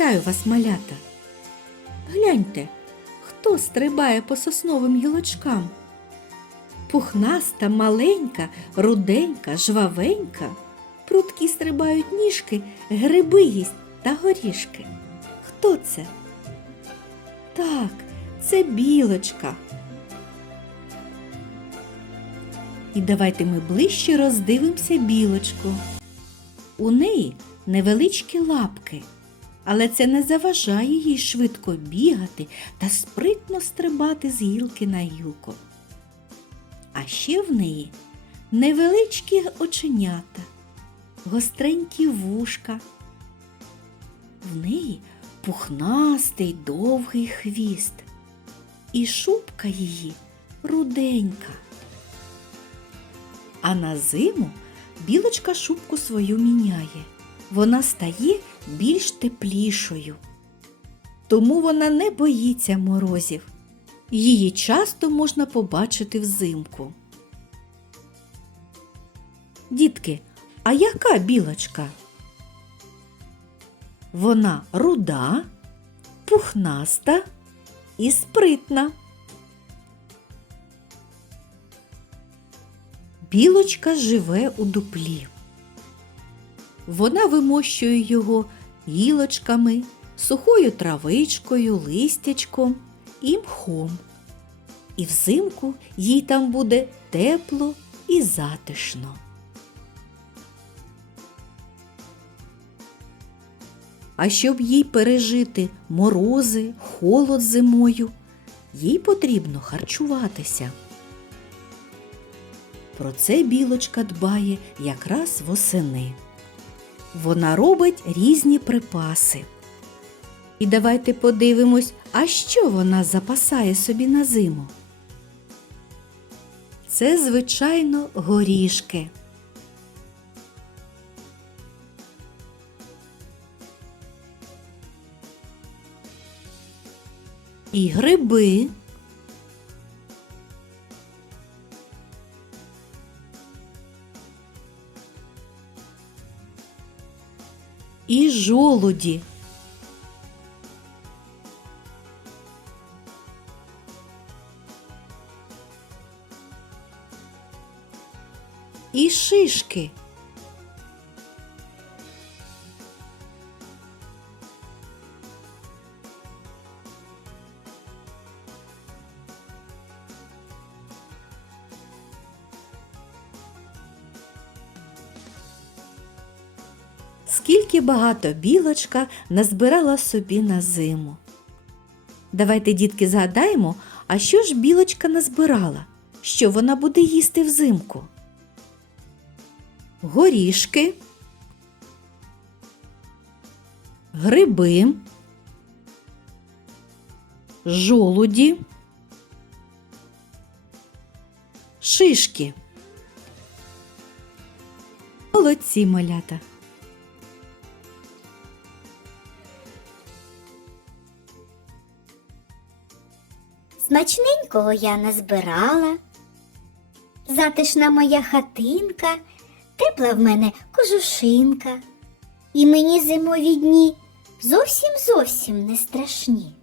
Вітаю вас, малята. Гляньте, хто стрибає по сосновим гілочкам. Пухнаста, маленька, руденька, жвавенька. Пруткі стрибають ніжки, гриби їсть та горішки. Хто це? Так, це білочка. І давайте ми ближче роздивимося білочку. У неї невеличкі лапки, але це не заважає їй швидко бігати та спритно стрибати з гілки на гілку. А ще в неї невеличкі оченята, гостренькі вушка. В неї пухнастий довгий хвіст, і шубка її руденька. А на зиму білочка шубку свою міняє. Вона стає більш теплішою. Тому вона не боїться морозів. Її часто можна побачити взимку. Дітки, а яка білочка? Вона руда, пухнаста і спритна. Білочка живе у дуплі. Вона вимощує його гілочками, сухою травичкою, листячком і мхом. І взимку їй там буде тепло і затишно. А щоб їй пережити морози, холод зимою, їй потрібно харчуватися. Про це білочка дбає якраз восени. Вона робить різні припаси. І давайте подивимось, а що вона запасає собі на зиму. Це, звичайно, горішки. І гриби. І жолуді. І шишки. Скільки багато білочка назбирала собі на зиму. Давайте, дітки, згадаємо, а що ж білочка назбирала? Що вона буде їсти взимку? Горішки, гриби, жолуді, шишки. Молодці малята. Смачненького я назбирала. Затишна моя хатинка, тепла в мене кожушинка. І мені зимові дні зовсім зовсім не страшні.